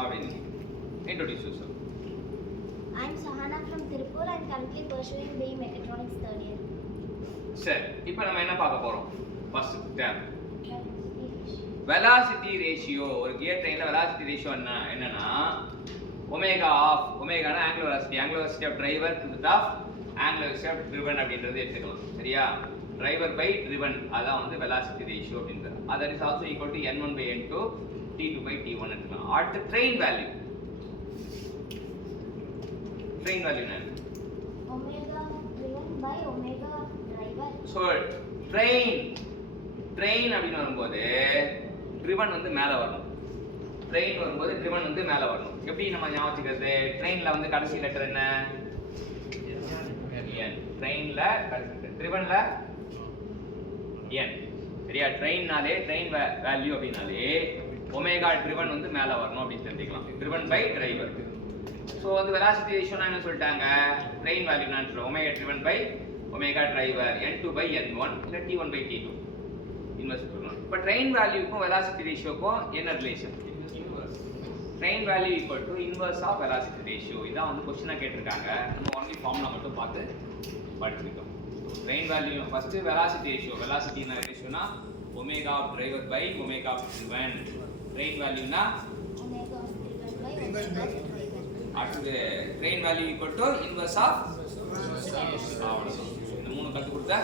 அப்படின்னு introduce yourself. I'm Sahana from Tirupur. I'm currently pursuing BE Mechatronics third year. சரி, இப்போ நம்ம என்ன பார்க்க போறோம்? First term velocity ratio. ஒரு கியர் ட்ரெயின்ல velocity ratio என்னன்னா ஒமேகா ஆஃப் ஒமேகானா angular velocity of driver to the of angular velocity of driven அப்படின்றது எடுத்துக்கலாம். சரியா? driver by driven அதான் வந்து velocity ratio அப்படின்றது. that is also equal to n1 by n2 t2 by t1 எடுத்துக்கலாம். அடுத்து train value. train value என்ன? Omega driven by omega driver. So train அப்படின்னு வரும்போது driven வந்து மேலே வரணும். train வரும்போது driven வந்து மேலே வரணும். எப்படி நம்ம ஞாபகம் வச்சுக்கிறது? ட்ரெயின்ல வந்து கடைசி லெட்டர் என்ன? n. ட்ரெயின்ல drivenல n. சரியா? ட்ரெயின்னாலே ட்ரெயின் வேல்யூ அப்படினாலே ஒமேகா driven வந்து மேலே வரணும் அப்படின்னு தெரிஞ்சுக்கலாம். driven by driver. ஸோ வந்து velocity ratio என்ன சொல்லிட்டாங்க? ட்ரெயின் வேல்யூ என்ன? Omega driven by omega driver n2 by n1 இல்ல t1 by t2 இன்வெர்ஸ் பண்ணணும். இப்போ ட்ரெயின் வேல்யூக்கும் velocity ratioக்கும் என்ன relation? train value equal to inverse of velocity ratio. இதான் வந்து क्वेश्चन கேட்டிருக்காங்க. நம்ம only ஃபார்முலா மட்டும் பார்த்து படிச்சிருக்கோம். train value first velocity ratio. velocity என்ன ரேஷியோனா omega of driver by omega of driven. train value னா Omega driven by omega driver. அடுத்து train value equal to inverse of இந்த மூணு கத்து கொடுத்தா